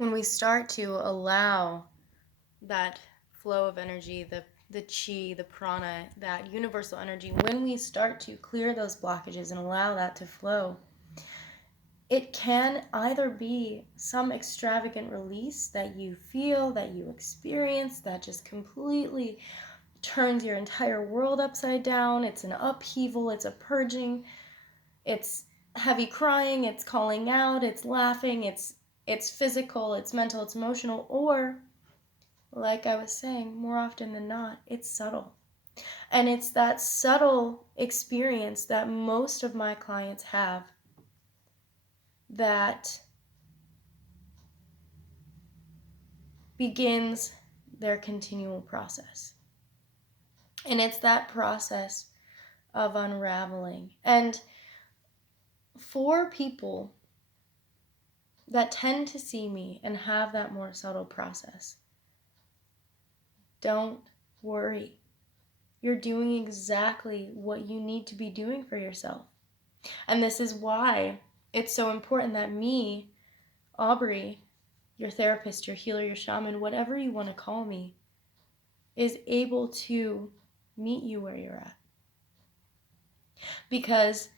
when we start to allow that flow of energy, the chi, the prana, that universal energy, when we start to clear those blockages and allow that to flow, it can either be some extravagant release that you feel, that you experience, that just completely turns your entire world upside down. It's an upheaval, it's a purging, it's heavy crying, it's calling out, it's laughing, it's physical, it's mental, it's emotional, or like I was saying, more often than not, it's subtle. And it's that subtle experience that most of my clients have that begins their continual process. And it's that process of unraveling. And for people that tend to see me and have that more subtle process, don't worry. You're doing exactly what you need to be doing for yourself. And this is why it's so important that me, Aubrey, your therapist, your healer, your shaman, whatever you want to call me, is able to meet you where you're at. Because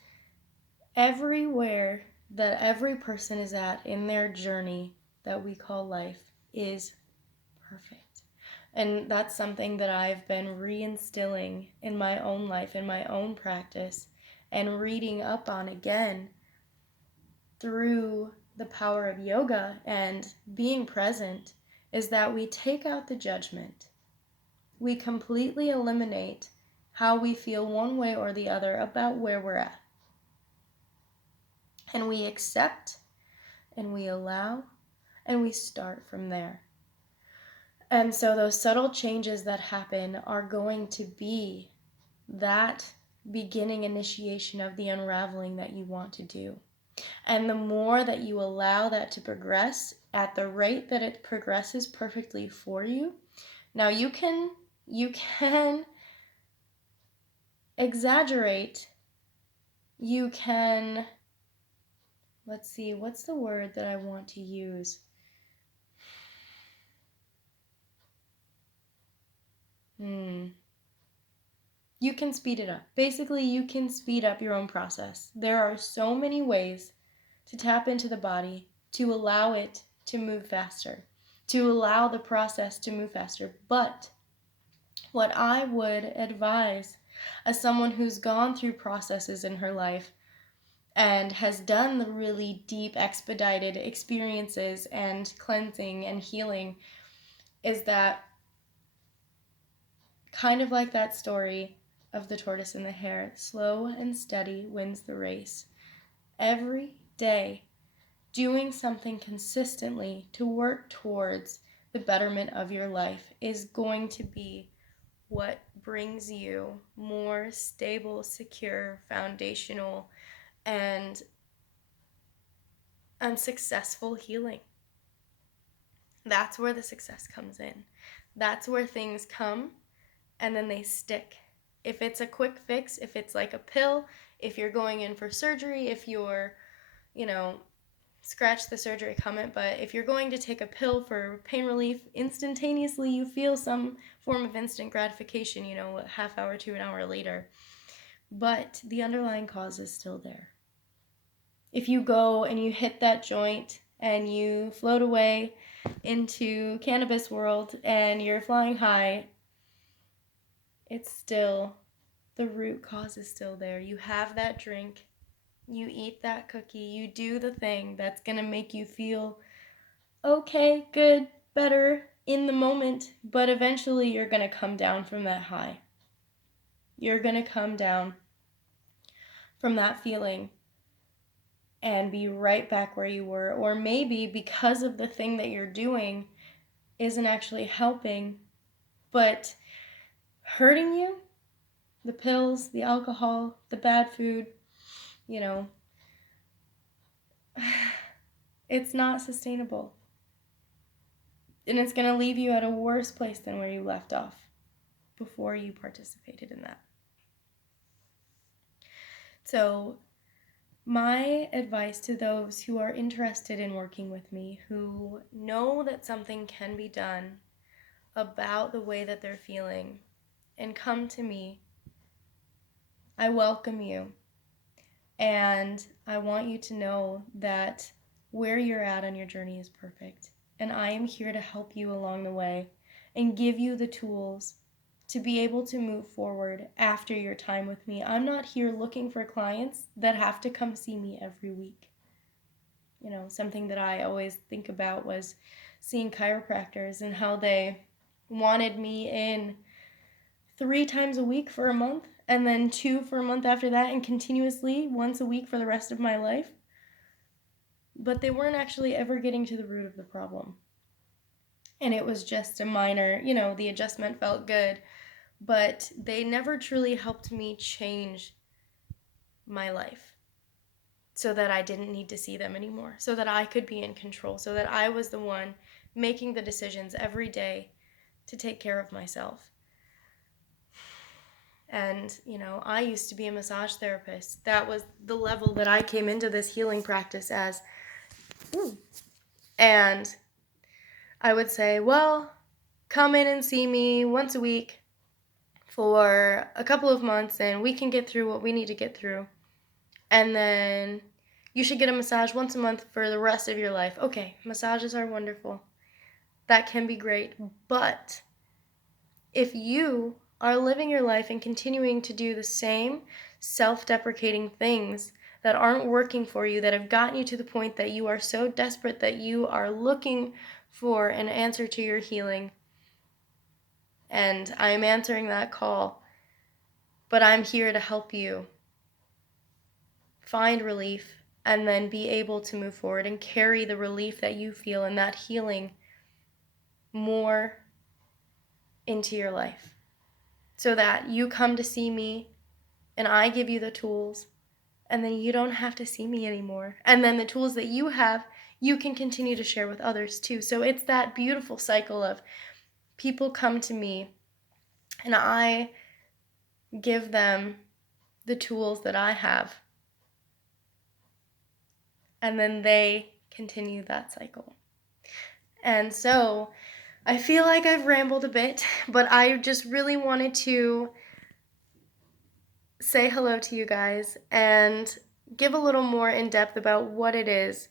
everywhere that every person is at in their journey that we call life is perfect. And that's something that I've been reinstilling in my own life, in my own practice, and reading up on again through the power of yoga and being present, is that we take out the judgment. We completely eliminate how we feel one way or the other about where we're at. And we accept and we allow and we start from there. And so those subtle changes that happen are going to be that beginning initiation of the unraveling that you want to do. And the more that you allow that to progress at the rate that it progresses perfectly for you, now you can exaggerate, you can, let's see, what's the word that I want to use? You can speed it up. Basically, you can speed up your own process. There are so many ways to tap into the body, to allow it to move faster, to allow the process to move faster. But what I would advise as someone who's gone through processes in her life and has done the really deep, expedited experiences and cleansing and healing is that, kind of like that story of the tortoise and the hare, slow and steady wins the race. Every day, doing something consistently to work towards the betterment of your life is going to be what brings you more stable, secure, foundational, and unsuccessful healing. That's where the success comes in. That's where things come and then they stick. If it's a quick fix, if it's like a pill, if you're going in for surgery, if you're, scratch the surgery comment, but if you're going to take a pill for pain relief, instantaneously you feel some form of instant gratification, a half hour to an hour later. But the underlying cause is still there. If you go and you hit that joint and you float away into cannabis world and you're flying high, it's still, the root cause is still there. You have that drink, you eat that cookie, you do the thing that's going to make you feel okay, good, better in the moment, but eventually you're going to come down from that high. You're going to come down from that feeling and be right back where you were. Or maybe because of the thing that you're doing isn't actually helping, but hurting you, the pills, the alcohol, the bad food, it's not sustainable. And it's going to leave you at a worse place than where you left off before you participated in that. So My advice to those who are interested in working with me, who know that something can be done about the way that they're feeling, and come to me, I welcome you. And I want you to know that where you're at on your journey is perfect. And I am here to help you along the way and give you the tools to be able to move forward after your time with me. I'm not here looking for clients that have to come see me every week. You know, something that I always think about was seeing chiropractors and how they wanted me in 3 times a week for a month, and then 2 for a month after that, and continuously once a week for the rest of my life. But they weren't actually ever getting to the root of the problem. And it was just a minor, the adjustment felt good, but they never truly helped me change my life so that I didn't need to see them anymore, so that I could be in control, so that I was the one making the decisions every day to take care of myself. And, I used to be a massage therapist. That was the level that I came into this healing practice as. And I would say, well, come in and see me once a week for a couple of months and we can get through what we need to get through. And then you should get a massage once a month for the rest of your life. Okay, massages are wonderful. That can be great. But if you are living your life and continuing to do the same self-deprecating things that aren't working for you, that have gotten you to the point that you are so desperate that you are looking for an answer to your healing, and I'm answering that call, but I'm here to help you find relief and then be able to move forward and carry the relief that you feel and that healing more into your life, so that you come to see me and I give you the tools, and then you don't have to see me anymore. And then the tools that you have, you can continue to share with others too. So it's that beautiful cycle of people come to me and I give them the tools that I have, and then they continue that cycle. And so I feel like I've rambled a bit, but I just really wanted to say hello to you guys and give a little more in depth about what it is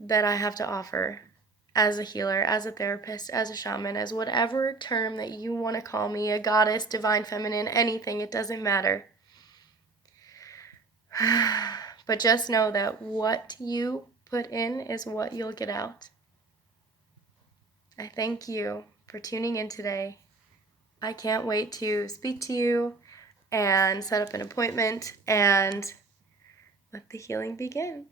that I have to offer as a healer, as a therapist, as a shaman, as whatever term that you want to call me, a goddess, divine feminine, anything, it doesn't matter. But just know that what you put in is what you'll get out. I thank you for tuning in today. I can't wait to speak to you and set up an appointment and let the healing begin.